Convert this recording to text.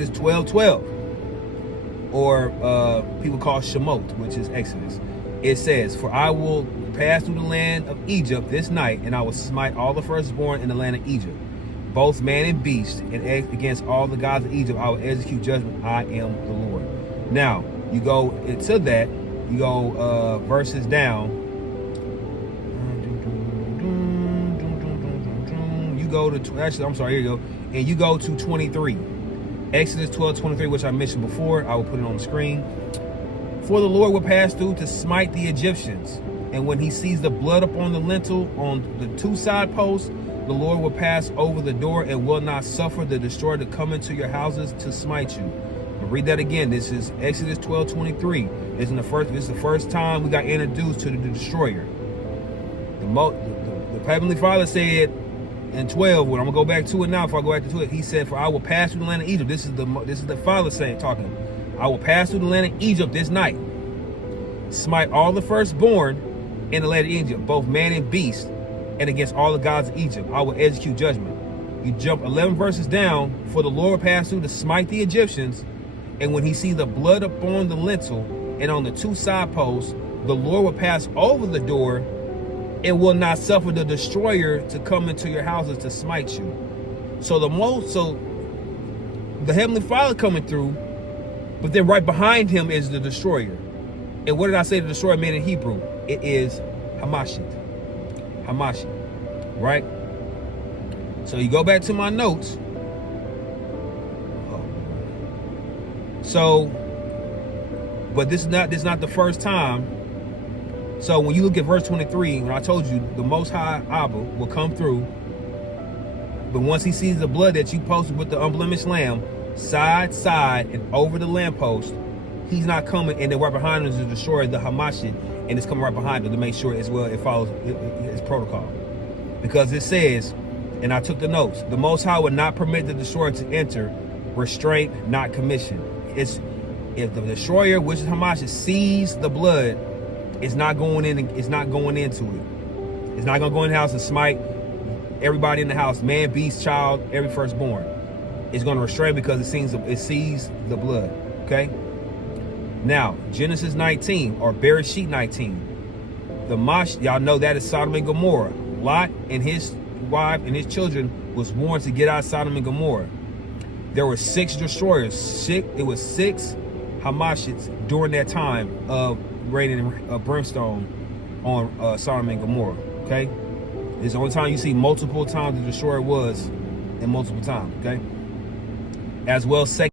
Exodus 12:12, or people call Shemot, which is Exodus. It says, "For I will pass through the land of Egypt this night, and I will smite all the firstborn in the land of Egypt, both man and beast, and against all the gods of Egypt I will execute judgment. I am the Lord." Now, you go into that, you go verses down. You go to, actually, I'm sorry, here you go. And you go to 23. Exodus 12:23, which I mentioned before. I will put it on the screen. "For the Lord will pass through to smite the Egyptians, and when he sees the blood upon the lintel on the two side posts, the Lord will pass over the door and will not suffer the destroyer to come into your houses to smite you." I'll read that again. This is Exodus 12:23. This is the first time we got introduced to the destroyer. The Heavenly Father said in 12, when I'm gonna go back to it now, if I go back to it, he said, "For I will pass through the land of Egypt." This is the Father saying, talking. "I will pass through the land of Egypt this night, smite all the firstborn in the land of Egypt, both man and beast, and against all the gods of Egypt I will execute judgment." You jump 11 verses down. "For the Lord passed through to smite the Egyptians, and when he sees the blood upon the lintel and on the two side posts, the Lord will pass over the door and will not suffer the destroyer to come into your houses to smite you." So the Heavenly Father coming through, but then right behind him is the destroyer. And what did I say the destroyer meant in Hebrew? It is Hamashiach. Hamashiach, right? So you go back to my notes. So, but this is not the first time. So when you look at verse 23, when I told you the Most High Abba will come through, but once he sees the blood that you posted with the unblemished lamb, side, and over the lamppost, he's not coming, and then right behind him is to destroy the Hamashiach, and it's coming right behind him to make sure as well it follows his protocol. Because it says, and I took the notes, the Most High would not permit the destroyer to enter, restraint, not commission. It's if the destroyer, which is Hamashiach, sees the blood, it's not going in. It's not going into it. It's not going to go in the house and smite everybody in the house, man, beast, child, every firstborn. It's going to restrain because it sees the blood. Okay. Now Genesis 19 or Bereshit 19. Y'all know that is Sodom and Gomorrah. Lot and his wife and his children was warned to get out of Sodom and Gomorrah. There were 6 destroyers. It was 6 Hamashiachs during that time of raining brimstone on Sodom and Gomorrah. Okay, it's the only time you see multiple times the destroyer was, and multiple times. Okay, as well.